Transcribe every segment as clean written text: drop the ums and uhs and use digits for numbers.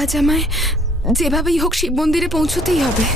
আজ আমায় যেভাবেই হোক শিব মন্দিরে পৌঁছতেই হবে।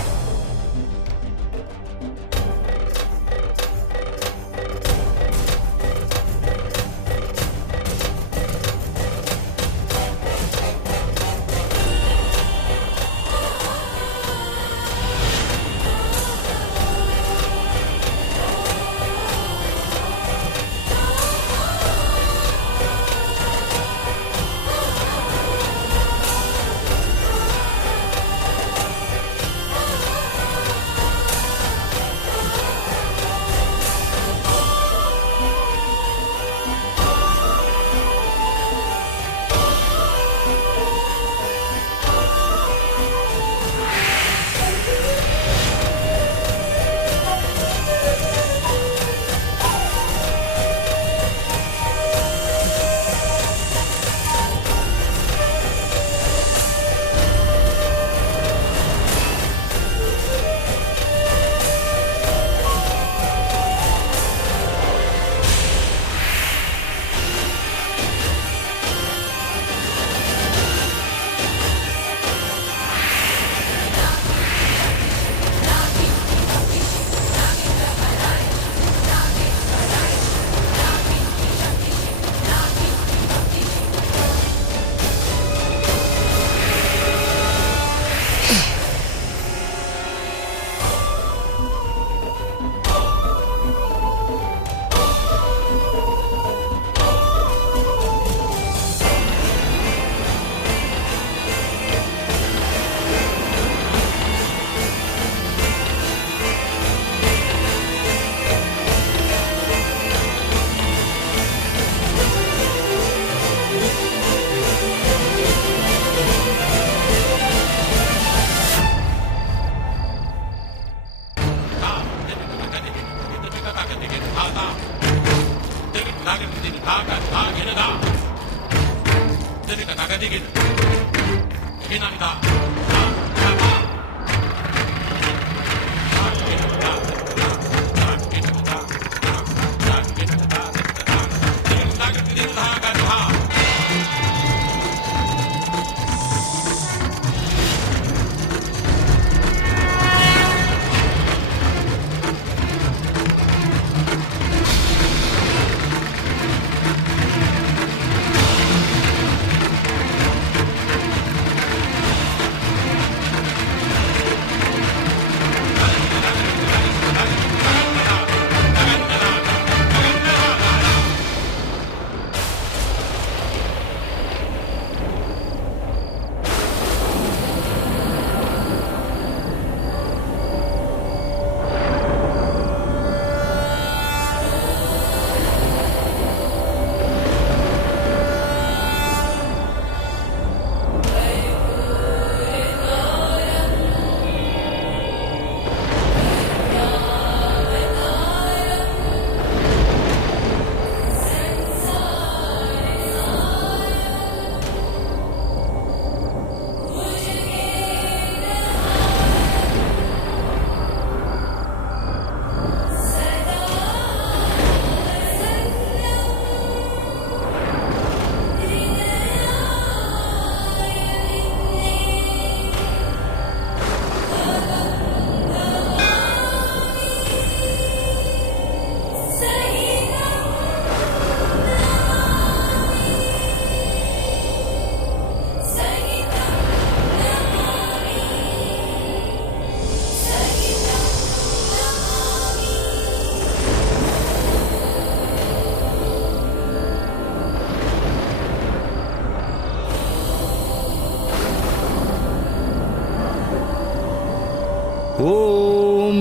ओम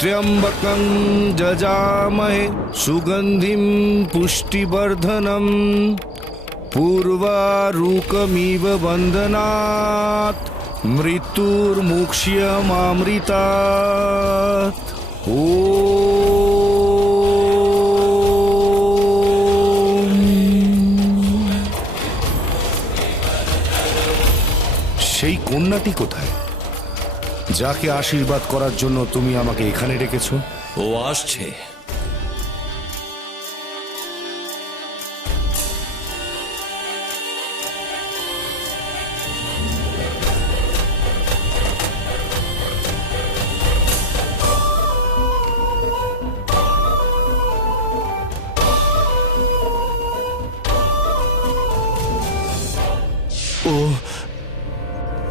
त्र्यंबकं जजामहे सुगंधिं पुष्टिवर्धनम् पूर्वारुकमिव बंधनात् मृत्युर्मुक्ष्यमामृतात्। সেই কন্যাটি কোথায়, যাকে আশীর্বাদ করার জন্য তুমি আমাকে এখানে ডেকেছো? ও আসছে।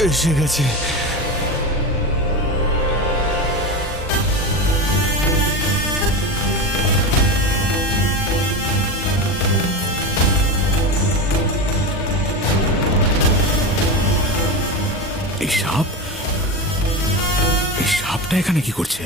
এসে গেছে। এই সাপ, এই সাপটা এখানে কি করছে?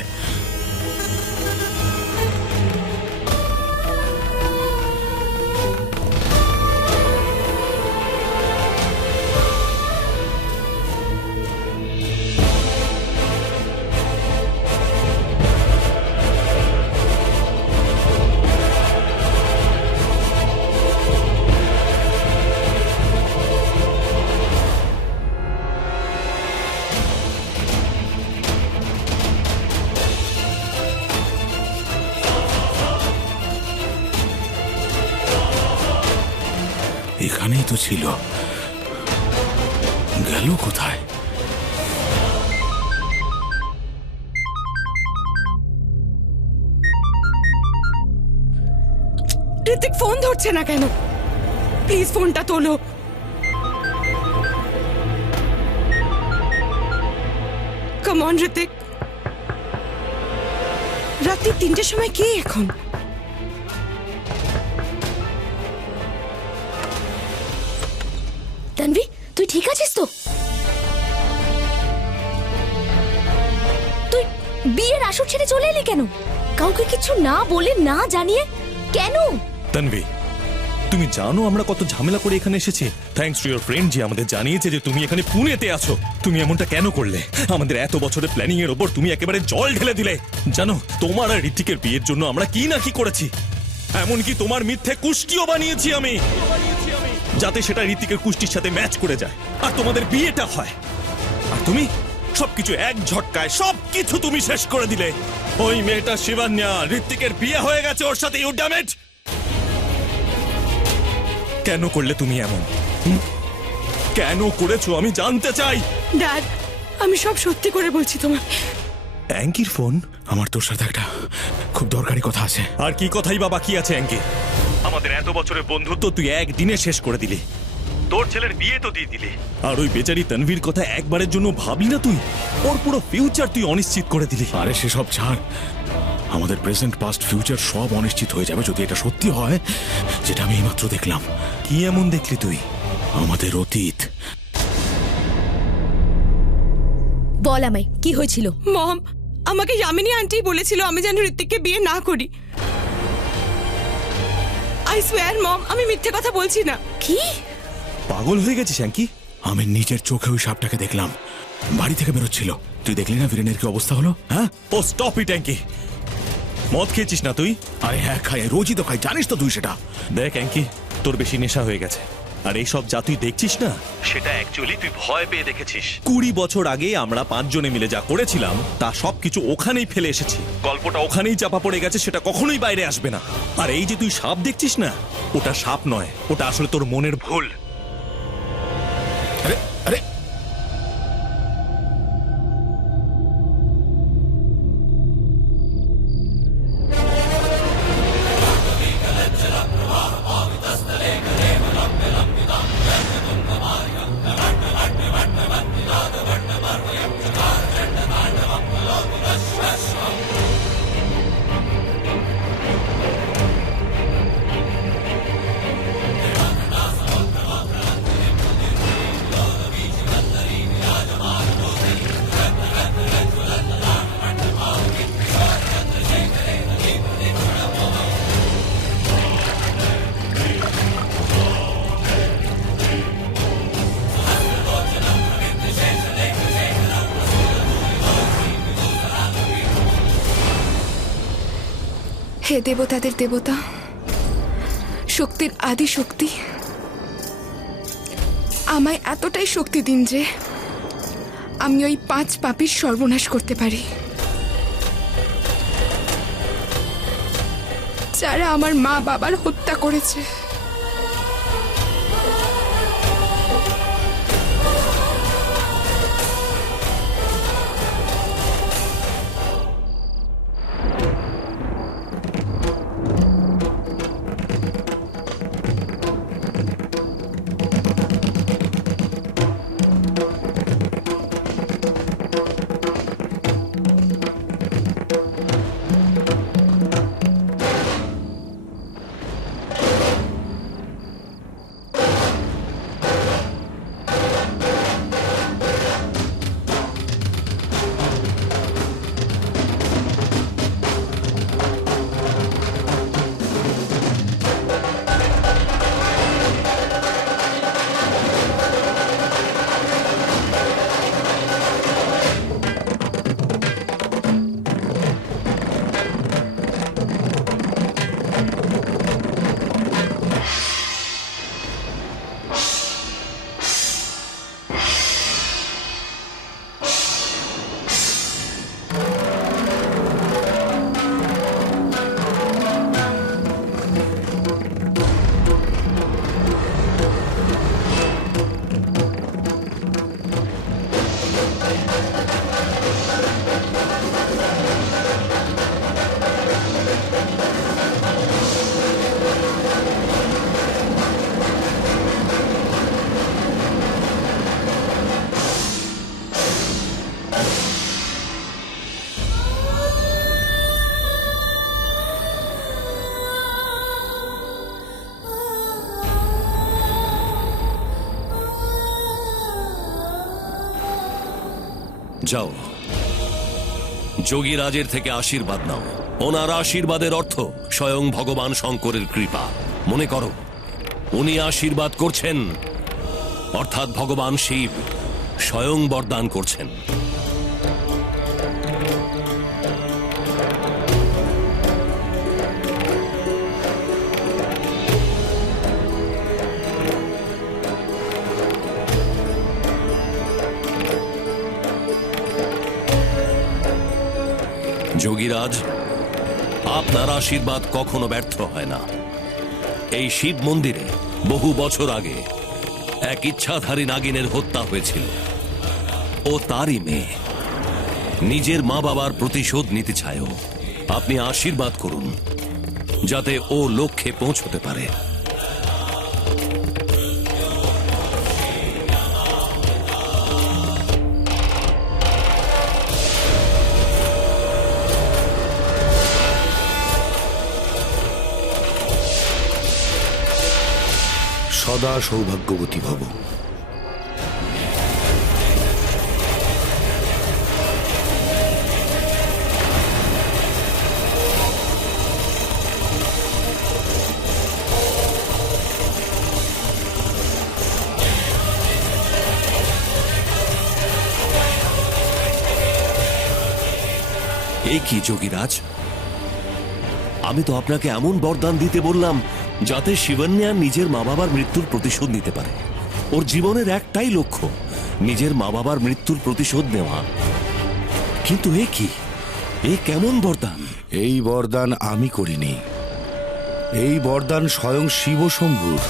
এখানেই তো ছিল, গেল কোথায়? ঋতিক ফোন ধরছে না কেন? প্লিজ ফোনটা তোলো। Come on Hrithik. রাত্রি 3টের সময় কে এখন? তানভি, তুই ঠিক আছিস তো? তুই বিয়ের আসর ছেড়ে চলে এলি কেন? কাউকে কিছু না বলে, না জানিয়ে কেন? তানভি, তুমি জানো আমরা কত ঝামেলা করে এখানে এসেছি? থ্যাঙ্কস টু ইওর ফ্রেন্ড যে আমাদের জানিয়েছে যে তুমি এখানে পুনেতে আছো। তুমি এমনটা কেন করলে? আমাদের এত বছরের প্ল্যানিং এর ওপর তুমি একেবারে জল ঢেলে দিলে। জানো তোমার আর ঋতিকের বিয়ের জন্য আমরা কি না কি করেছি? এমনকি তোমার মিথ্যে কুষ্টিও বানিয়েছি আমি, যাতে সেটা ঋতিকের কুষ্টির সাথে ম্যাচ করে যায় আর তোমাদের বিয়েটা হয়। আর তুমি সবকিছু এক ঝটকায় সবকিছু তুমি শেষ করে দিলে। ওই মেয়েটা শিবান্যা, ঋতিকের বিয়ে হয়ে গেছে ওর সাথে। You damn it! কেন করলে তুমি এমন? কেন করেছো আমি জানতে চাই। ড্যাড, আমি সব সত্যি করে বলছি তোমায়। অ্যাঙ্কির ফোন? আমার তোর সাথে একটা খুব দরকারি কথা আছে। আর কি কথাই বা বাকি আছে অ্যাঙ্কি? আমাদের এত বছরের বন্ধুত্ব তুই একদিনে শেষ করে দিলি। তোর ছেলের বিয়ে তো দিয়ে দিলি। আর ওই বেচারি তানভীর কথা একবারের জন্য ভাবলি না তুই? ওর পুরো ফিউচার তুই অনিশ্চিত করে দিলি। আরে সেসব ছাড়, আমাদের প্রেজেন্ট পাস্ট ফিউচার সব অনিশ্চিত হয়ে যাবে যদি এটা সত্যি হয়, যেটা আমি এইমাত্র দেখলাম। কি এমন দেখলি তুই? আমাদের অতীত। বল আমায়, কি হয়েছিল? মম, আমাকে যামিনী আন্টি বলেছিল আমি যেন ঋতিককে বিয়ে না করি। আই সোয়ার মম, আমি মিথ্যে কথা বলছি না। কি? পাগল হয়ে গেছিস অ্যাঙ্কি? আমি নিজের চোখে ওই সাপটাকে দেখলাম, বাড়ি থেকে বেরোচ্ছিল। তুই দেখলি না বীরেনের কি অবস্থা হলো? হ্যাঁ। ও স্টপ ইট অ্যাঙ্কি। মদ খেয়েছিস না তুই? আরে হ্যাঁ খাই, রোজই তো খাই, জানিস তো তুই সেটা। দেখ অ্যাঙ্কি, তোর বেশি নেশা হয়ে গেছে। আর এইসব যা তুই দেখছিস না, সেটা অ্যাকচুয়ালি তুই ভয় পেয়ে দেখেছিস। 20 বছর আগে আমরা 5 জনে মিলে যা করেছিলাম তা সবকিছু ওখানেই ফেলে এসেছি। গল্পটা ওখানেই চাপা পড়ে গেছে, সেটা কখনোই বাইরে আসবে না। আর এই যে তুই সাপ দেখছিস না, ওটা সাপ নয়, ওটা আসলে তোর মনের ভুল। আরে আরে হে দেবতাদের দেবতা, শক্তির আদি শক্তি, আমায় এতটাই শক্তি দিন যে আমি ওই 5 পাপীর সর্বনাশ করতে পারি, যারা আমার মা বাবার হত্যা করেছে। যাও, যোগীরাজের থেকে আশীর্বাদ নাও। ওনার আশীর্বাদের অর্থ স্বয়ং ভগবান শঙ্করের কৃপা। মনে করো, উনি আশীর্বাদ করছেন অর্থাৎ ভগবান শিব স্বয়ং বরদান করছেন। যোগীরাজ, আপনার আশীর্বাদ কখনো ব্যর্থ হয় না। এই শিব মন্দিরে বহু বছর আগে এক ইচ্ছাধারী নাগিনের হত্যা হয়েছিল। ও তারই মেয়ে, নিজের মা বাবার প্রতিশোধ নিতে চায়। আপনি আশীর্বাদ করুন যাতে ও লক্ষ্যে পৌঁছতে পারে। সদা সৌভাগ্যবতী ভব। এই কি যোগীরাজ, আমি তো আপনাকে এমন বরদান দিতে বললাম যাতে শিবন্যা নিজের মা বাবার মৃত্যুর প্রতিশোধ নিতে পারে। ওর জীবনের একটাই লক্ষ্য, নিজের মা বাবার মৃত্যুর প্রতিশোধ নেওয়া। কিন্তু এ কি, এ কেমন বরদান? এই বরদান আমি করিনি, এই বরদান স্বয়ং শিব শম্ভুর।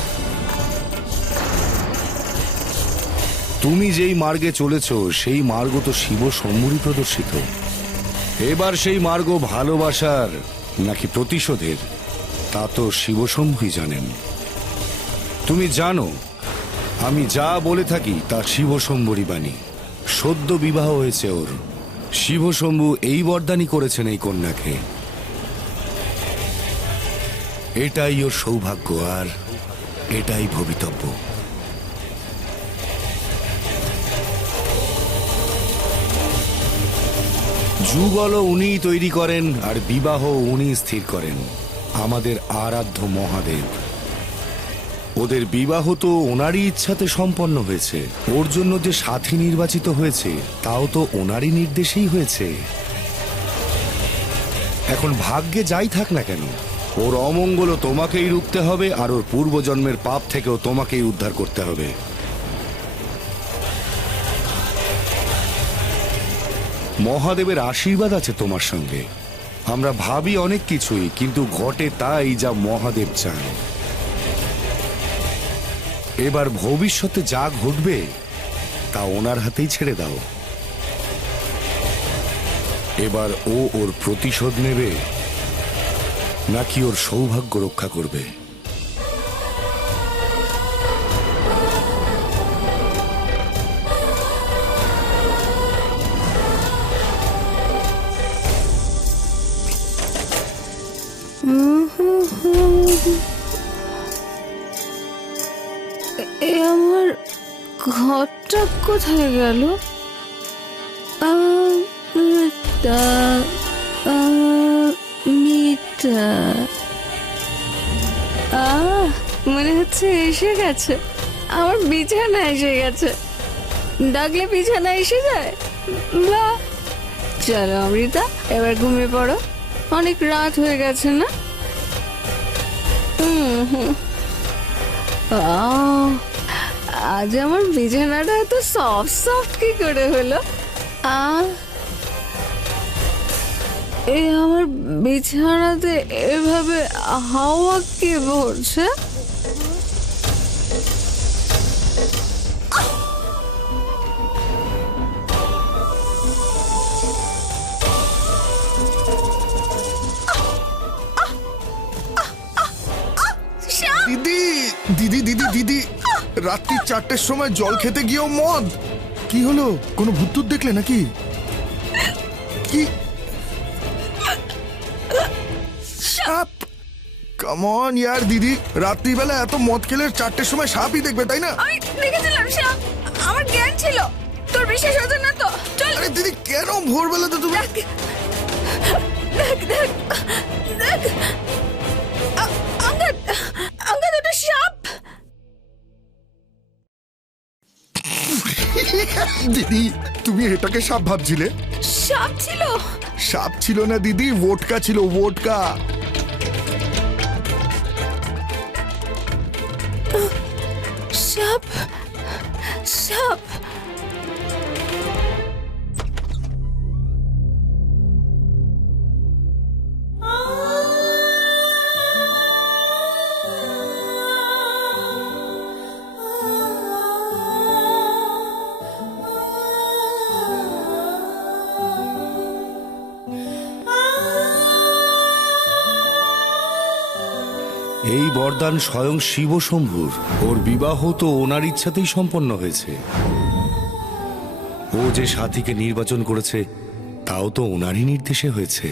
তুমি যেই মার্গে চলেছ সেই মার্গ তো শিব শম্ভুরই প্রদর্শিত। এবার সেই মার্গ ভালোবাসার নাকি প্রতিশোধের তা তো শিবশম্ভুই জানেন। তুমি জানো আমি যা বলে থাকি তা শিবশম্ভুরই বাণী। সদ্য বিবাহ হয়েছে ওর। শিবশম্ভু এই বরদানই করেছেন এই কন্যাকে। এটাই ওর সৌভাগ্য আর এটাই ভবিতব্য। যুগল উনিই তৈরি করেন আর বিবাহ উনিই স্থির করেন, আমাদের আরাধ্য মহাদেব। ওদের বিবাহ তো ওনারই ইচ্ছাতে সম্পন্ন হয়েছে। ওর জন্য যে সাথী নির্বাচিত হয়েছে তাও তো ওনারই নির্দেশেই হয়েছে। এখন ভাগ্যে যাই থাক না কেন, ওর অমঙ্গলও তোমাকেই রুখতে হবে আর ওর পূর্বজন্মের পাপ থেকেও তোমাকেই উদ্ধার করতে হবে। মহাদেবের আশীর্বাদ আছে তোমার সঙ্গে। আমরা ভাবি অনেক কিছুই, কিন্তু ঘটে তাই যা মহাদেব চান। এবার ভবিষ্যতে যা ঘটবে তা ওনার হাতেই ছেড়ে দাও। এবার ও ওর প্রতিশোধ নেবে নাকি ওর সৌভাগ্য রক্ষা করবে? আমার ঘরটা কোথায় গেল? মনে হচ্ছে এসে গেছে, আমার বিছানা এসে গেছে। ডাকলে বিছানা এসে যায়। বাহ, চলো অমৃতা, এবার ঘুমিয়ে পড়ো, অনেক রাত হয়ে গেছে না? আজ আমার বিছানাটা এত সফট সফট কি করে হলো? এই আমার বিছানাতে এভাবে হাওয়া কে ভরছে? দিদি দিদি দিদি দিদি, রাত্রি 4টের সময় জল খেতে গিয়েও মদ? কি হলো, কোনো ভূত দেখলে নাকি? কি সাপ? কাম অন ইয়ার দিদি, রাত্রিবেলা এত মদ খেলে 4টের সময় সাপই দেখবে, তাই না? আমি দেখেছিলাম সাপ, আমার জ্ঞান ছিল। তোর বিশ্বাস হচ্ছে না তো? চল আরে দিদি কেন ভোরবেলাতে তুমি দেখ দেখ দেখ দেখ অঙ্গদ অঙ্গদ ওটা সাপ। দিদি তুমি এটাকে সাপ ভাবছিলে? সাপ ছিল? সাপ ছিল না দিদি, ভোটকা ছিল, ভোটকা। সাপ সাপ। এই বরদান স্বয়ং শিব শম্ভুর। ওর বিবাহ তো ওনার ইচ্ছাতেই সম্পন্ন হয়েছে। ও যে সাথীকে নির্বাচন করেছে তাও তো ওনারই নির্দেশে হয়েছে।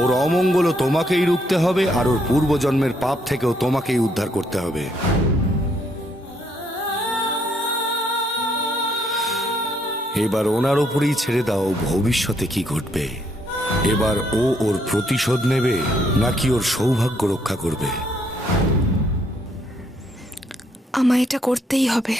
ওর অমঙ্গলও তোমাকেই রুখতে হবে, আর ওর পূর্বজন্মের পাপ থেকেও তোমাকেই উদ্ধার করতে হবে। এবার ওনার ওপরেই ছেড়ে দাও ভবিষ্যতে কি ঘটবে। এবার ও ওর প্রতিশোধ নেবে নাকি ওর সৌভাগ্য রক্ষা করবে? আমায় এটা করতেই হবে।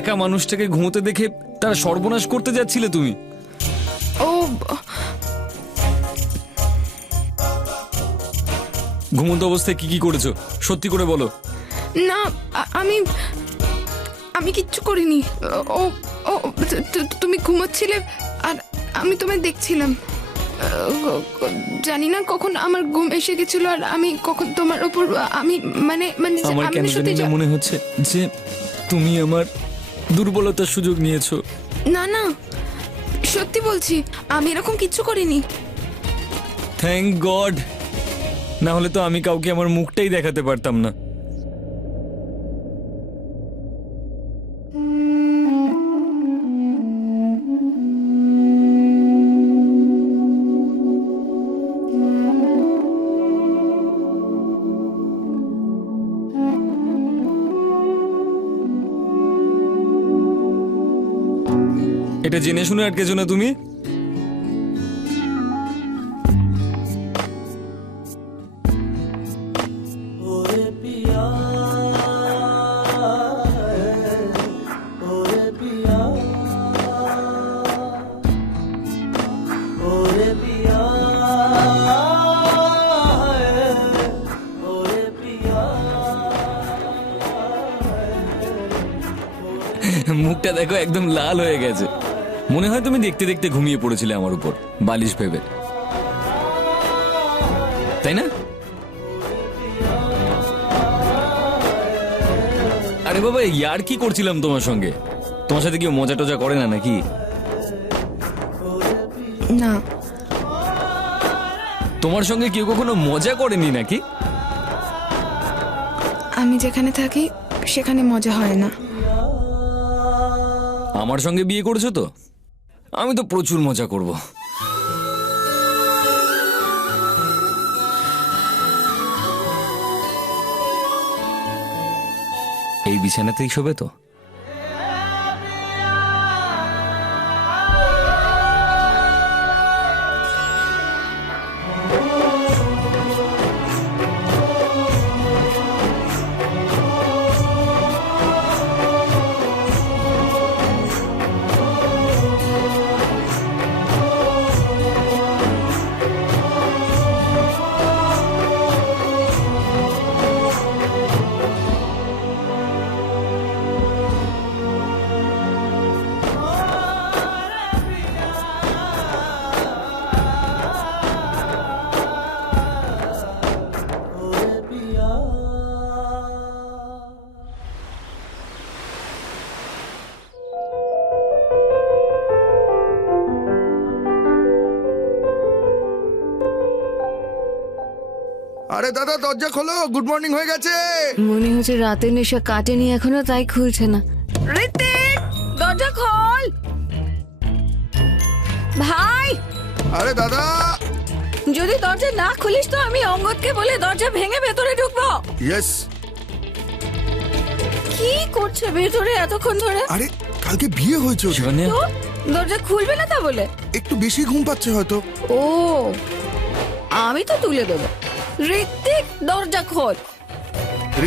একা মানুষটাকে ঘুমোতে দেখে তার সর্বনাশ করতে যাচ্ছিলে তুমি। ও ঘুমন্ত অবস্থায় কি কি করেছো সত্যি করে বলো। না, আমি আমি কিচ্ছু করিনি। ও ও তুমি ঘুমোচ্ছিলে আর আমি তোমায় দেখছিলাম। জানি না কখন আমার ঘুম এসে গেছিল আর আমি কখন তোমার উপর আমি মানে মানে আমার আমি কেন সত্যি জানি না মনে হচ্ছে যে তুমি আমার দুর্বলতার সুযোগ নিয়েছো। না না, সত্যি বলছি আমি এরকম কিচ্ছু করিনি। থ্যাংক গড, না হলে তো আমি কাউকে আমার মুখটাই দেখাতে পারতাম না। এটা জেনে শুনে আটকেছো না তুমি? মুখটা দেখো একদম লাল হয়ে গেছে। মনে হয় তুমি দেখতে দেখতে ঘুমিয়ে পড়েছিলে আমার উপর বালিশ ভেবে, তাই না? আরে বাবা, ইয়ার কি করছিলাম তোমার সঙ্গে। তোমার সাথে কেউ মজা টজা করে না নাকি? না, তোমার সঙ্গে কেউ কখনো মজা করেনি নাকি? আমি যেখানে থাকি সেখানে মজা হয় না। আমার সঙ্গে বিয়ে করেছো তো, আমি তো প্রচুর মজা করব। এই বিছানাতেই শোবে তো? আরে দাদা দরজা খোলো, গুড মর্নিং হয়ে গেছে। মনে হচ্ছে রাতের নেশা কাটেনি এখনো, তাই খুলছে না। ঋতিক, দরজা খোল ভাই। আরে দাদা। যদি দরজা না খুলিস তো আমি অঙ্গদকে বলে দরজা ভেঙে ভেতরে ঢুকবো। ইয়েস। কি করছে ভেতরে এতক্ষণ ধরে? আরে কালকে বিয়ে হয়েছে ওদের। শিবান্যা, তো দরজা খুলবে না তা বলে? একটু বেশি ঘুম পাচ্ছে হয়তো। ও, আমি তো তুলে দেবো। ঋতিক, দরজা খোল।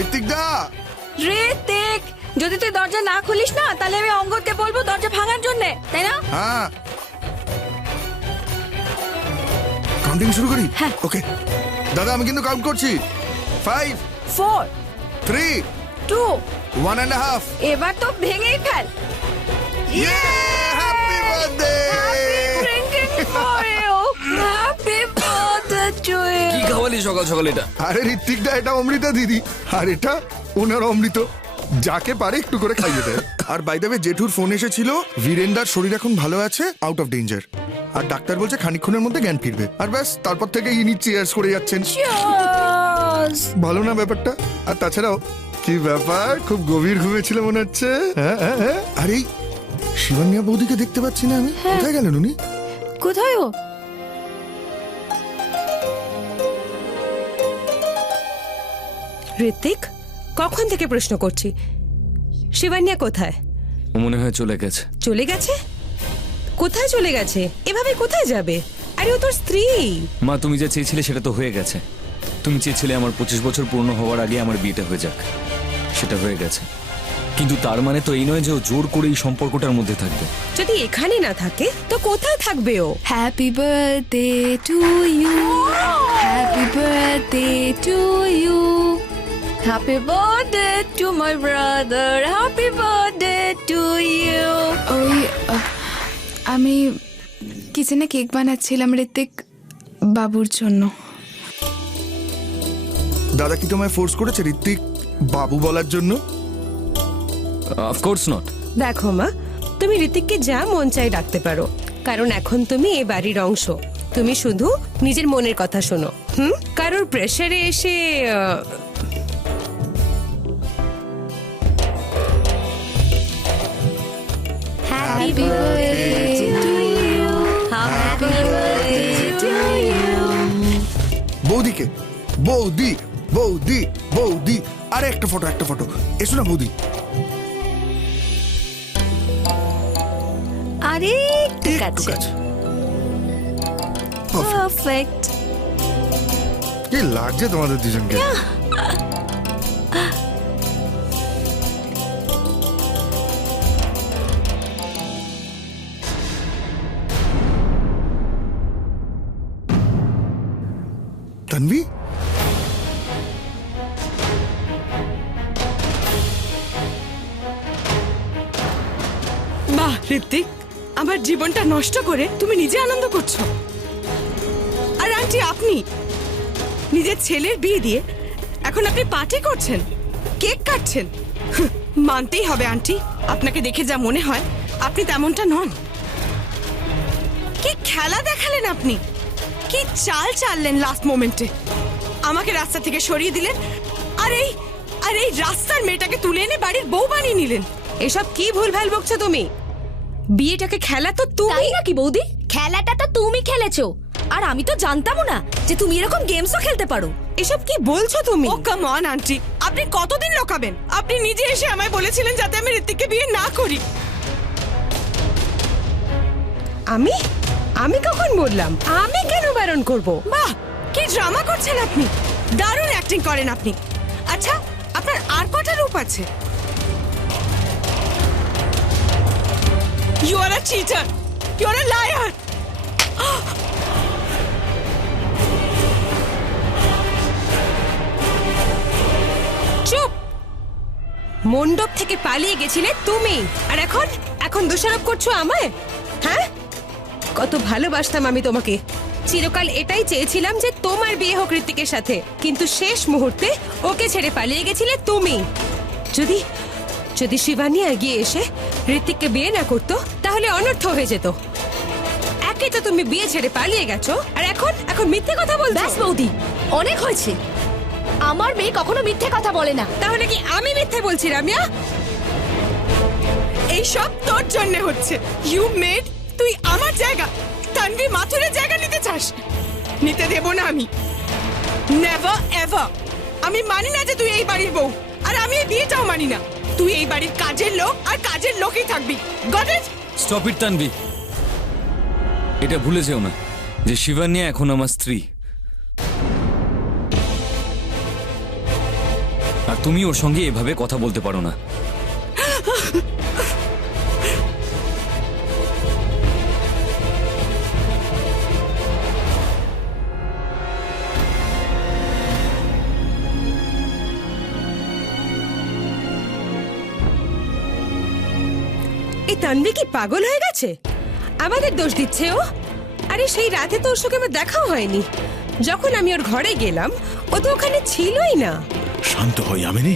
ঋতিক দা। ঋতিক, যদি তুই দরজা না খুলিস না তাহলে আমি অঙ্গদকে বলবো দরজা ভাঙার জন্য, তাই না? হ্যাঁ। কাউন্টিং শুরু করি? হ্যাঁ। ওকে দাদা, আমি কিন্তু কাউন্ট করছি। 5 4 3 2 1.5। এবার তো ভেঙেই ফেল। ইয়ে, হ্যাপি বার্থডে। কি খাওয়ালি সকাল সকাল এটা? আরে ঋত্বিক দা, এটা অমৃতা দিদি, আর এটা ওনার অমৃত, যাকে পারে একটু করে খাইয়ে দেয়। আর বাই দ্য ওয়ে, জেঠুর ফোন এসেছিল, বীরেন্দার শরীর এখন ভালো আছে, আউট অফ ডেঞ্জার, আর ডাক্তার বলছে খানিকক্ষণের মধ্যে জ্ঞান ফিরবে। আর ব্যাস, তারপর থেকে ইনি চিয়ার্স করে যাচ্ছেন। ভালো না ব্যাপারটা? আর তাছাড়াও কি ব্যাপার, খুব গভীর ঘুমিয়েছিল মনে হচ্ছে। হ্যাঁ হ্যাঁ হ্যাঁ। আর এই শিবান্যা বৌদিকে দেখতে পাচ্ছি না আমি, কোথায় গেলেন উনি? কোথায় ও? ঋত্বিক, কখন থেকে প্রশ্ন করছি শিবান্যা কোথায়? ও মনে হয় চলে গেছে। চলে গেছে? কোথায় চলে গেছে? এভাবে কোথায় যাবে? আরে ও তোর স্ত্রী। মা, তুমি যা চেয়েছিলে সেটা তো হয়ে গেছে। তুমি চেয়েছিলে আমার 25 বছর পূর্ণ হওয়ার আগে আমার বিয়েটা হয়ে যাক, সেটা হয়ে গেছে। কিন্তু তার মানে তো এই নয় যে ও জোর করে এই সম্পর্কটার মধ্যে থাকবে। যদি এখানে না থাকে তো কোথায় থাকবে ও? Happy birthday to you, happy birthday to you. Happy birthday to my brother, happy birthday to you. ওই আমি কিচেনে কেক বানাচ্ছিলাম ঋত্বিক বাবুর জন্য। দাদা কি তোমায় ফোর্স করেছে ঋত্বিক বাবু বলার জন্য? Of course not. দেখো মা, তুমি ঋত্বিককে যা মন চাই ডাকতে পারো, কারণ এখন তুমি এ বাড়ির অংশ। তুমি শুধু নিজের মনের কথা শোনো। কারোর প্রেসারে এসে happy birthday to you, happy birthday to you. বৌদিকে, বৌদি বৌদি বৌদি, আরে একটা ফটো, একটা ফটো, এসো না বৌদি। আরে ঠিক একটু আছে, কাছে। পারফেক্ট। কি লাগছে তোমাদের দুজনকে? তানভি, বাহ ঋত্বিক, আমার জীবনটা নষ্ট করে তুমি নিজে আনন্দ করছো। আর আন্টি, আপনি নিজের ছেলের বিয়ে দিয়ে এখন আপনি পার্টি করছেন, কেক কাটছেন। মানতেই হবে আন্টি, আপনাকে দেখে যা মনে হয় আপনি তেমনটা নন। কি খেলা দেখালেন আপনি, কি চাল চাললেন লাস্ট মোমেন্টে। আমাকে রাস্তা থেকে সরিয়ে দিলেন, আর এই রাস্তার মেয়েটাকে তুলে এনে বাড়ির বউ বানিয়ে নিলেন। এসব কি ভুলভাল বকছো তুমি? বিয়েটাকে খেলা তো তাই তুমি। নাকি বৌদি? খেলাটা তো তুমি খেলেছো, আর আমি তো জানতামও না যে তুমি এরকম গেমসও খেলতে পারো। এসব কি বলছো তুমি? ও কাম অন আন্টি, আপনি কতদিন লোকাবেন? আপনি নিজে এসে আমায় বলেছিলেন যাতে আমি ঋত্বিককে বিয়ে না করি। আমি কখন বললাম? আমি কেন বারণ করব? বাহ, কি ড্রামা করছেন আপনি, দারুণ অ্যাক্টিং করেন আপনি। আচ্ছা, আপনার আর কটা রূপ আছে? You are a cheater. You are a liar. চুপ! মণ্ডপ থেকে পালিয়ে গেছিলে তুমি, আর এখন দোষারোপ করছো আমায়? হ্যাঁ, কত ভালোবাসতাম আমি তোমাকে। চিরকাল এটাই চেয়েছিলাম যে তোমার বিয়ে হোক ঋত্বিকের সাথে, কিন্তু শেষ মুহূর্তে ওকে ছেড়ে পালিয়ে গেছিলে তুমি। যদি শিবানী এগিয়ে এসে ঋত্বিককে বিয়ে না করতো তাহলে অনর্থ হয়ে যেত। একে তো তুমি বিয়ে ছেড়ে পালিয়ে গেছো, আর এখন মিথ্যে কথা বলছো। ব্যাস বৌদি, অনেক হয়েছে। আমার মেয়ে কখনো মিথ্যে কথা বলে না। তাহলে কি আমি মিথ্যে বলছি রামিয়া? এই সব তোর জন্য হচ্ছে। ইউ মেড, তুই আমার জায়গা, তানভি মাথুরের জায়গা নিতে চাস? নিতে দেব না আমি, নেভার এভার। আমি মানি না যে তুই এই বাড়ির বউ, আর আমি এই বিয়েটাও মানি না। তুই এই বাড়ির কাজের লোক, আর কাজের লোকই থাকবি। Got it? Stop it Tanvi, এটা ভুলে যেও না যে শিবানিয়া এখন আমার স্ত্রী, আর তুমি ওর সঙ্গে এভাবে কথা বলতে পারো না। এই তানভি কি পাগল হয়ে গেছে? আমাদের দোষ দিচ্ছে ও। আরে সেই রাতে তো ওর সঙ্গে আমার দেখাও হয়নি। যখন আমি ওর ঘরে গেলাম ও তো ওখানে ছিলই না। শান্ত হও ইয়ামিনী,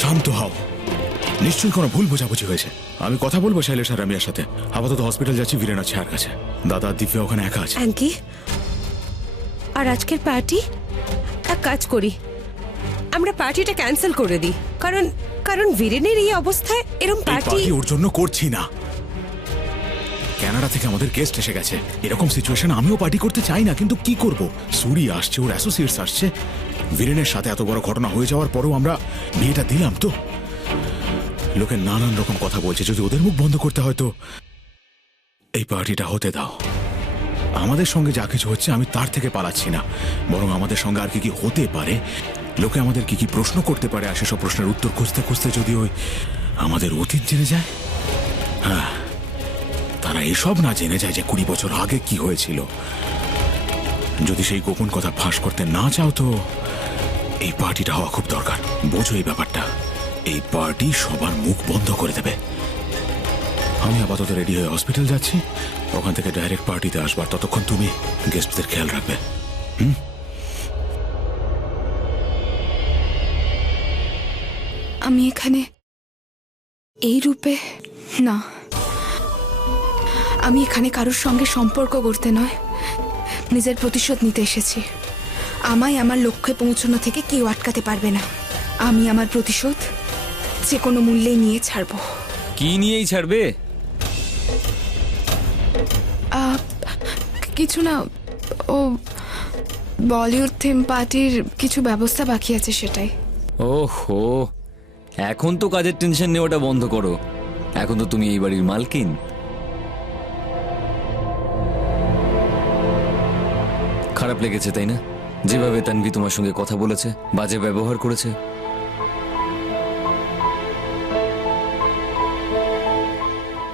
শান্ত হও। নিশ্চয়ই কোনো ভুল বোঝাবুঝি হয়েছে। আমি কথা বলবো শৈলেশ আর রামিয়ার সাথে। আপাতত হসপিটাল যাচ্ছি বীরেন আছে আর কাছে। দাদা দিব্যা ওখানে একা আছে। অ্যাঙ্কি, আর আজকের পার্টি? এক কাজ করি, আমরা পার্টিটা ক্যান্সেল করে দিই। কারণ কারণ বীরেনের এই অবস্থায় এরকম এই পার্টি পার্টি ওর জন্য করছি না। কানাডা থেকে আমাদের গেস্ট এসে গেছে। এরকম সিচুয়েশন আমিও পার্টি করতে চাই না, কিন্তু কি করব? সুরি আসছে, ওর অ্যাসোসিয়েটস আসছে। বীরেনের সাথে এত বড় ঘটনা হয়ে যাওয়ার পরেও আমরা বিয়েটা দিলাম তো। লোকে নানান রকম কথা বলছে, যদি ওদের মুখ বন্ধ করতে হয় তো এই পার্টিটা হতে দাও। আমাদের সঙ্গে যা কিছু হচ্ছে আমি তার থেকে পালাচ্ছি না, বরং আমাদের সঙ্গে আর কি কি হতে পারে, লোকে আমাদের কি কি প্রশ্ন করতে পারে, আর সেসব প্রশ্নের উত্তর খুঁজতে খুঁজতে যদি ওই আমাদের অতীত জেনে যায়। হ্যাঁ, তারা এসব না জেনে যায় যে 20 বছর আগে কি হয়েছিল। যদি সেই গোপন কথা ফাঁস করতে না চাও তো এই পার্টিটা হওয়া খুব দরকার। বোঝো এই ব্যাপারটা। এই পার্টি সবার মুখ বন্ধ করে দেবে। আমি আপাতত রেডি হয়ে হসপিটাল যাচ্ছি, ওখান থেকে ডাইরেক্ট পার্টিতে আসবার। ততক্ষণ তুমি গেস্টদের খেয়াল রাখবে। আমি এখানে এই রূপে না, আমি এখানে কারোর সঙ্গে সম্পর্ক করতে নয়, নিজের প্রতিশোধ নিতে এসেছি। আমায় আমার লক্ষ্যে পৌঁছানো থেকে কেউ আটকাতে পারবে না। আমি আমার প্রতিশোধ যে কোনো মূল্যে নিয়ে ছাড়বো। কি নিয়েই ছাড়বে? কিছু না, ও বলিউড থিম পার্টির কিছু ব্যবস্থা বাকি আছে, সেটাই। ওহো, এখন তো কাজের টেনশন নেওয়াটা বন্ধ করো। এখন তো তুমি এই বাড়ির মালকিন। খারাপ লেগেছে তাই না, যেভাবে তানভি তোমার সঙ্গে কথা বলেছে, বাজে ব্যবহার করেছে?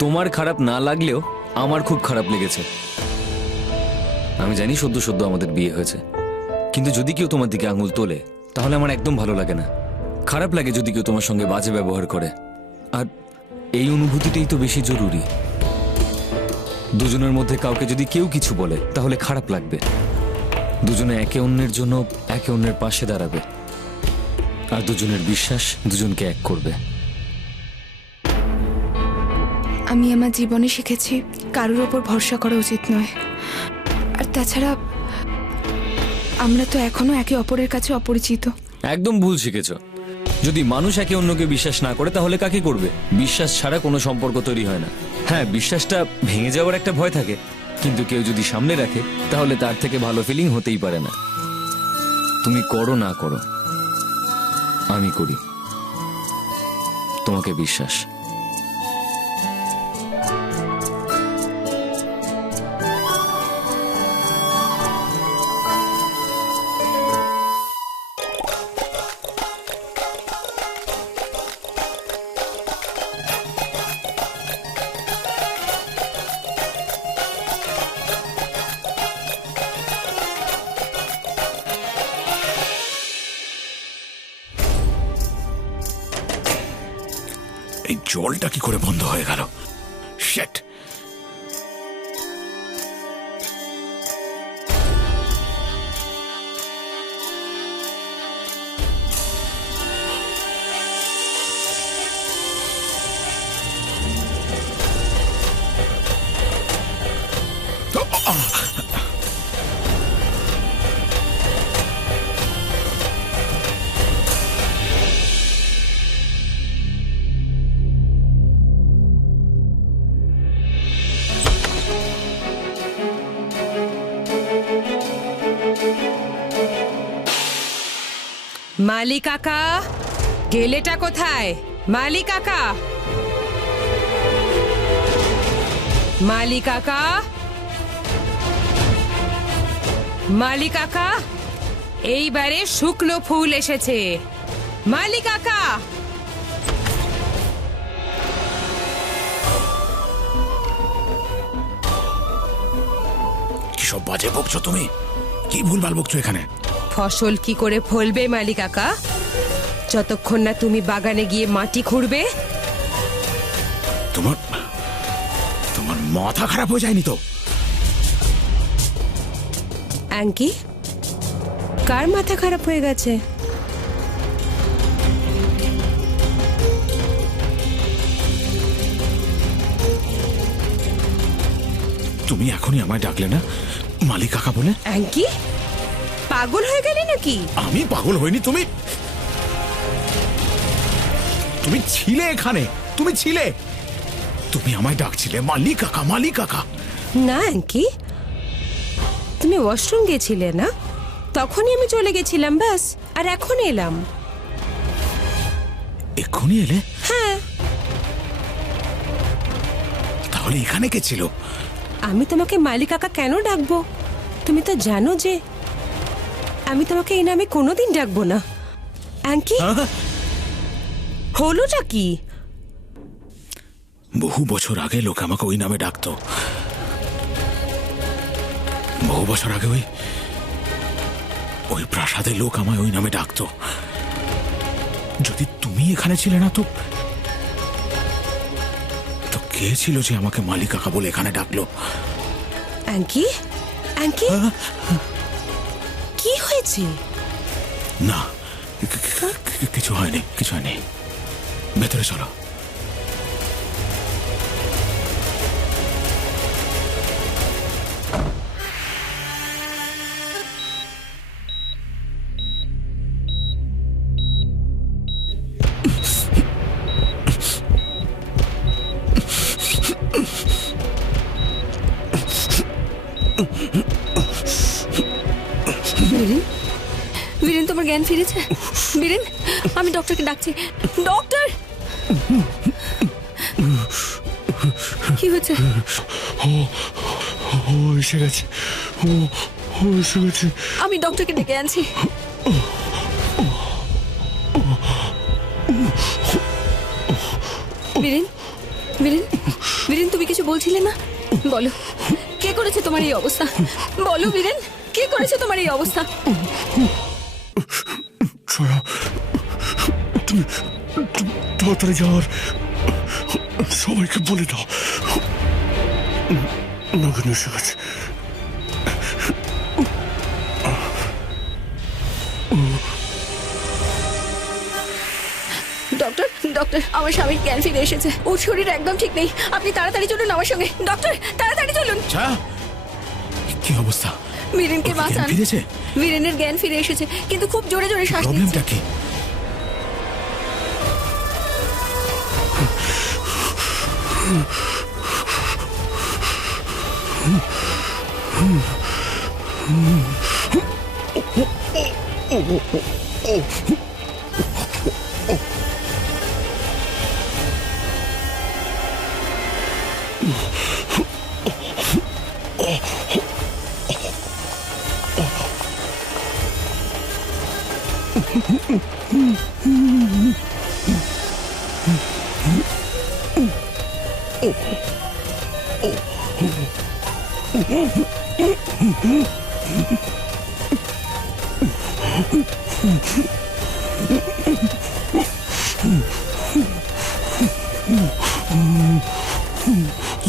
তোমার খারাপ না লাগলেও আমার খুব খারাপ লেগেছে। আমি জানি সদ্য সদ্য আমাদের বিয়ে হয়েছে, কিন্তু যদি কেউ তোমার দিকে আঙুল তোলে তাহলে আমার একদম ভালো লাগে না। খারাপ লাগে যদি কেউ তোমার সঙ্গে বাজে ব্যবহার করে। আর এই অনুভূতিটাই তো বেশি জরুরি। দুজনের মধ্যে কাউকে যদি কেউ কিছু বলে তাহলে খারাপ লাগবে। দুজনে একে অন্যের জন্য একে অন্যের পাশে দাঁড়াবে, আর দুজনের বিশ্বাস দুজনকে এক করবে। আমি আমার জীবনে শিখেছি কারোর ওপর ভরসা করা উচিত নয়। আর তাছাড়া আমরা তো এখনো একে অপরের কাছে অপরিচিত। একদম ভুল শিখেছ। যদি মানুষ একে অন্যকে বিশ্বাস না করে তাহলে কাকে করবে? বিশ্বাস ছাড়া কোনো সম্পর্ক তৈরি হয় না। হ্যাঁ, বিশ্বাসটা ভেঙে যাওয়ার একটা ভয় থাকে, কিন্তু কেউ যদি সামনে রাখে তাহলে তার থেকে ভালো ফিলিং হতেই পারে না। তুমি করো না করো, আমি করি। তোমাকে বিশ্বাস। এই জলটা কি করে বন্ধ হয়ে গেল? শিট! মালি কাকা, গেলেটা কোথায়? মালি কাকা, মালি কাকা, মালি কাকা, এইবারে শুকনো ফুল এসেছে। মালি কাকা, কি সব বাজে বকছো তুমি? কি ভুলভাল বকছো এখানে? ফসল কি করে ফলবে মালি কাকা, যতক্ষণ না তুমি বাগানে গিয়ে মাটি খুঁড়বে? তোমার তোমার মাথা খারাপ হয়ে যায়নি তো? অ্যাঙ্কি, কার মাথা খারাপ হয়ে গেছে? তুমি এখনই আমায় ডাকলে না মালি কাকা বলে? অ্যাঙ্কি, পাগল হয়ে গেলে নাকি? আমি পাগল হইনি। তুমি তুমি ছিলে এখানে, তুমি ছিলে, তুমি আমায় ডাকছিলে মালি কাকা, মালি কাকা। না অ্যাঙ্কি, তুমি ওয়াশরুম গেছিলে না, তখনই আমি চলে গেছিলাম ব্যাস, আর এখন এলাম। এক্ষুনি এলে? হ্যাঁ। তাহলে এখানে কে ছিল? আমি তোমাকে মালি কাকা কেন ডাকবো? তুমি তো জানো যে আমি তোমাকে এই নামে কোনোদিন ডাকবো না। অ্যাঙ্কি, হলোটা কি? বহু বছর আগে লোক আমাকে ওই নামে ডাকতো। বহু বছর আগে ওই প্রাসাদের লোক আমায় ওই নামে ডাকতো। যদি তুমি এখানে ছিলে না তো কে ছিল যে আমাকে মালি কাকা বলে এখানে ডাকলো? অ্যাঙ্কি, অ্যাঙ্কি, কি হয়েছে? না, কিছু হয়নি, কিছু হয়নি। ভেতরে চলো। বীরেন, বীরেন, তোমার জ্ঞান ফিরেছে? বীরেন, আমি ডক্টরকে ডাকছি। ডক্টর, কি হয়েছে? ও এসে গেছে, ও এসে গেছে। আমি ডক্টরকে ডেকে আনছি। বীরেন, বীরেন, বীরেন, তুমি কিছু বলছিলে না? বলো, কে করেছে তোমার এই অবস্থা? বলো বীরেন, কে করেছে তোমার এই অবস্থা? তুমি তাড়াতাড়ি যাওয়ার সবাইকে বলে দাও নগেন এসে গেছে। ডক্টর, ডক্টর, আমার স্বামীর জ্ঞান ফিরে এসেছে। ওর শরীর একদম ঠিক নেই। আপনি তাড়াতাড়ি চলুন আমার সঙ্গে। ডক্টর, তাড়াতাড়ি চলুন। কি অবস্থা? বীরেনকে বাঁচান। বীরেনের জ্ঞান ফিরে এসেছে, কিন্তু খুব জোরে জোরে শ্বাস নিচ্ছে। প্রবলেমটা কি?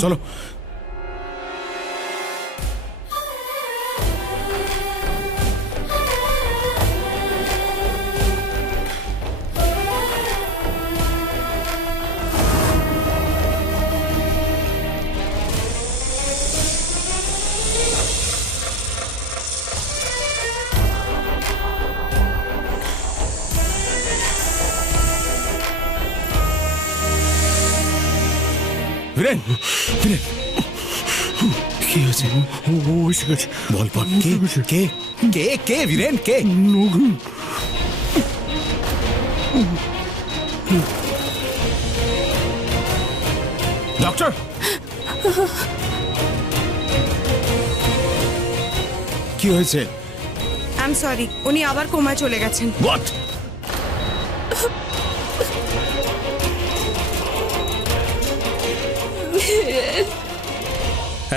চলো। বীরেন, বীরেন, কি হয়েছে? ও এসে গেছে। বল পর কে কে কে কে বীরেন, কে? নগেন। ডক্টর, কি হয়েছে? আই এম সরি, উনি আবার কোমায় চলে গেছেন। হোয়াট?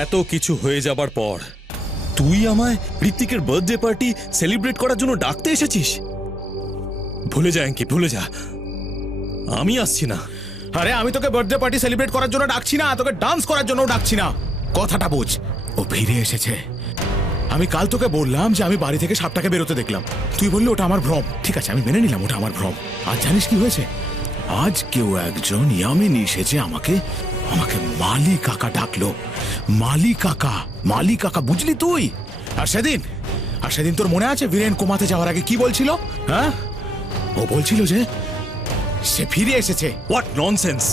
এত কিছু হয়ে যাবার পর তুই আমায় ঋত্বিকের বার্থডে পার্টি সেলিব্রেট করার জন্য ডাকতে এসেছিস? ভুলে যা অ্যাঙ্কি, ভুলে যা, আমি আসছি না। আরে আমি তোকে বার্থডে পার্টি সেলিব্রেট করার জন্য ডাকছি না, তোকে ডান্স করার জন্য ডাকছি না। কথাটা বোঝ। ও ফিরে এসেছে। আমি কাল তোকে বললাম যে আমি বাড়ি থেকে সাপটাকে বেরোতে দেখলাম, তুই বললি ওটা আমার ভ্রম। ঠিক আছে, আমি মেনে নিলাম ওটা আমার ভ্রম। আর জানিস কি হয়েছে? আজ কেউ একজন ইয়ামিনী এসেছে আমাকে আমাকে মালি কাকা ডাকলো। মালি কাকা, মালি কাকা, বুঝলি তুই? আর সেদিন তোর মনে আছে বীরেন কোমাতে যাওয়ার আগে কি বলছিল? হ্যাঁ, ও বলছিল যে সে ফিরে এসেছে। What nonsense!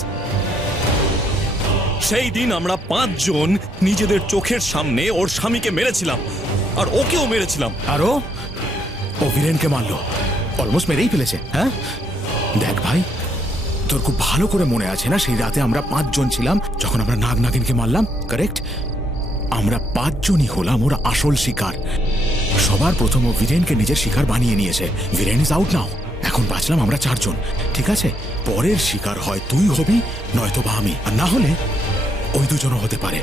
সেই দিন আমরা 5 জন নিজেদের চোখের সামনে ওর স্বামীকে মেরেছিলাম, আর ওকেও মেরেছিলাম। আর ও বীরেনকে মারলো, অলমোস্ট মেরেই ফেলেছে। হ্যাঁ দেখ ভাই, তোর খুব ভালো করে মনে আছে না সেই রাতে আমরা 5 জন ছিলাম যখন আমরা নাগ নাগিনকে মারলাম? কারেক্ট? আমরা 5 জনই হলাম ওর আসল শিকার। সবার প্রথম ও বীরেনকে নিজের শিকার বানিয়ে নিয়েছে। Biren is out now. এখন বাঁচলাম আমরা 4 জন। ঠিক আছে, পরের শিকার হয় তুই হবি, নয়তো বা আমি, আর না হলে ওই দুজনও হতে পারে।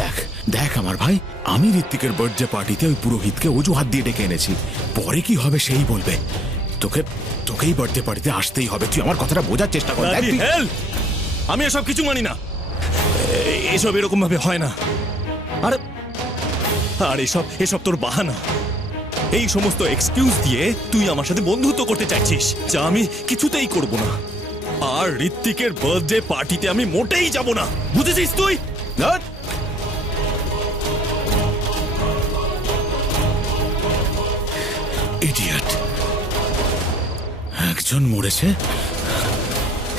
দেখ দেখ আমার ভাই, আমি ঋত্বিকের বার্থডে পার্টিতে ওই পুরোহিতকে অজুহাত দিয়ে ডেকে এনেছি। পরে কি হবে সেই বলবে। তোকেই বার্থডে পার্টিতে আসতেই হবে। তুই আমার কথাটা বোঝার চেষ্টা কর। দেখ তুই- আমি এসব কিছু মানি না। এসব এরকম ভাবে হয় না। আর এসব তোর বাহানা। এই সমস্ত এক্সকিউজ দিয়ে তুই আমার সাথে বন্ধুত্ব করতে চাইছিস, যা আমি কিছুতেই করব না। আর ঋত্বিকের বার্থডে পার্টিতে আমি মোটেই যাব না, বুঝেছিস তুই? ইডিয়েট। একজন মরেছে,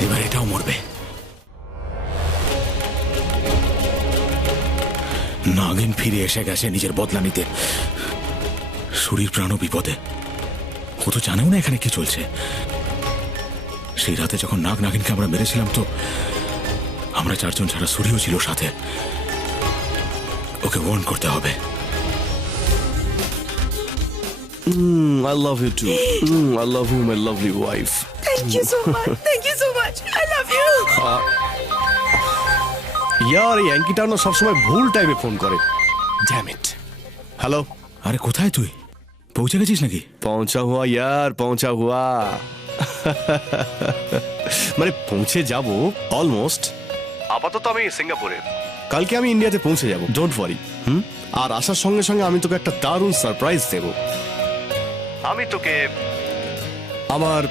এবার এটাও মরবে। নাগিন ফিরে এসে গেছে নিজের বদলা নিতে। শরীর প্রাণও বিপদে। ও তো জানেও না এখানে কি চলছে। সেই রাতে যখন নাগ নাগিনকে আমরা মেরেছিলাম, তো আমরা 4 জন ছাড়া সুরিও ছিল সাথে। ওকে ওয়ার্ন করতে হবে। I love you too. I love you, my lovely wife. Thank you so much. Thank you so much. I love you. यार এই অ্যাঙ্কিটা না সবসময় ভুল টাইমে ফোন করে। Damn it. হ্যালো, আরে কোথায় তুই? পৌঁছে গেছিস নাকি? পৌঁছা হুয়া ইয়ার, পৌঁছা হুয়া। মানে পৌঁছে যাব অলমোস্ট। আপাতত আমি সিঙ্গাপুরে, কালকে আমি ইন্ডিয়াতে পৌঁছে যাব। Don't worry. আর আসার সঙ্গে সঙ্গে আমি তোকে একটা দারুণ সারপ্রাইজ দেব। আমি তোকে আমার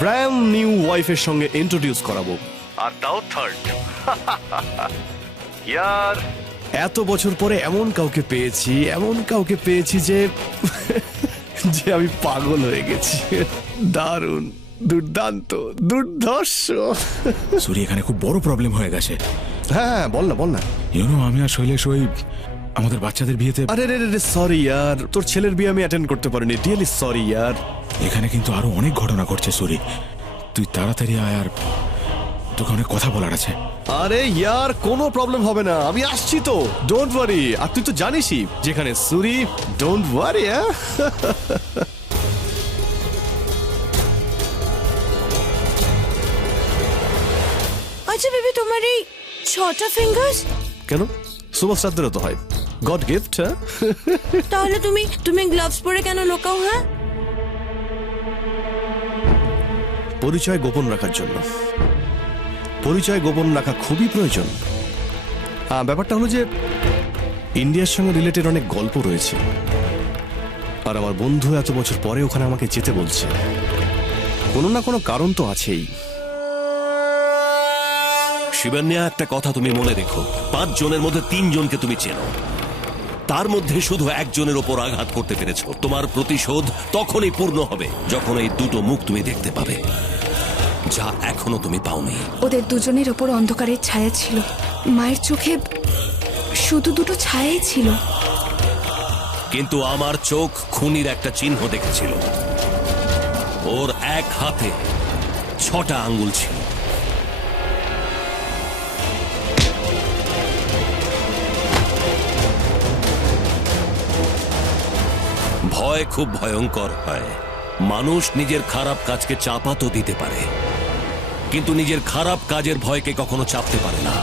ব্র্যান্ড নিউ ওয়াইফের সঙ্গে ইন্ট্রোডিউস করাবো, আর তাও থার্ড। ইয়ার এত বছর পরে এমন কাউকে পেয়েছি যে যে আমি পাগল হয়ে গেছি। দারুণ, দুর্দান্ত, দুর্ধর্ষ। সুরি, এখানে খুব বড় প্রবলেম হয়ে গেছে। হ্যাঁ বল না। আমি আর শৈলেশ ওই আমাদের বাচ্চাদের বিয়েতে। আরে রে রে, সরি ইয়ার, তোর ছেলের বিয়ে আমি অ্যাটেন্ড করতে পারিনি। রিয়েলি সরি ইয়ার। এখানে কিন্তু আরো অনেক ঘটনা ঘটছে সুরি, তুই তাড়াতাড়ি আয়, আর তোকে অনেক কথা বলার আছে। আরে ইয়ার, কোনো প্রবলেম হবে না, আমি আসছি তো, ডোন্ট ওয়ারি। আর তুই তো জানিসই যেখানে সুরি, ডোন্ট ওয়ারি। আচ্ছা বেবি, তোমার এই 6টা ফিঙ্গার্স কেন? সুপারস্টারদেরও তো হয়, গড গিফট। তাহলে তুমি গ্লাভস পরে কেন লোকাও? হ্যাঁ, পরিচয় গোপন রাখার জন্য। পরিচয় গোপন রাখা খুবই প্রয়োজন। ব্যাপারটা হলো যে ইন্ডিয়ার সঙ্গে রিলেটেড অনেক গল্প রয়েছে, আর আমার বন্ধু এত বছর পরে ওখানে আমাকে যেতে বলছে। কোনো না কোনো কারণ তো আছেই। শিবান্যা, একটা কথা তুমি মনে রেখো, 5 জনের মধ্যে 3 জনকে তুমি চেনো। তার মধ্যে শুধু একজনের ওপর আঘাত করতে পেরেছো। তোমার প্রতিশোধ তখনই পূর্ণ হবে যখন এই 2টো মুখ তুমি দেখতে পাবে, যা এখনো তুমি পাওনি। ওদের দুজনের ওপর অন্ধকারের ছায়া ছিল। মায়ের চোখে শুধু 2টো ছায়াই ছিল। কিন্তু আমার চোখ খুনির একটা চিহ্ন দেখেছিল। ওর এক হাতে 6টা আঙ্গুল ছিল। ভয় খুব ভয়ঙ্কর হয়। মানুষ নিজের খারাপ কাজকে চাপা তো দিতে পারে, কিন্তু নিজের খারাপ কাজের ভয়কে কখনো চাপতে পারে না।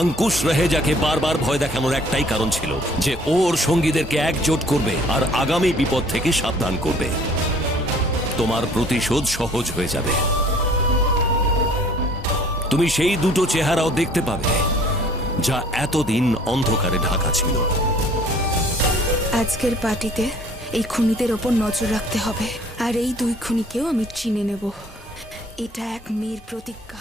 অঙ্কুশ রেহেজাকে বারবার ভয় দেখানোর একটাই কারণ ছিল যে ওর সঙ্গীদেরকে একজোট করবে আর আগামী বিপদ থেকে সাবধান করবে। তোমার প্রতিশোধ সহজ হয়ে যাবে। তুমি সেই দুটো চেহারাও দেখতে পাবে যা এতদিন অন্ধকারে ঢাকা ছিল। আজকের পার্টিতে এই খুনিদের ওপর নজর রাখতে হবে, আর এই 2 খুনিকেও আমি চিনে নেব। এটা এক মেয়ের প্রতিজ্ঞা।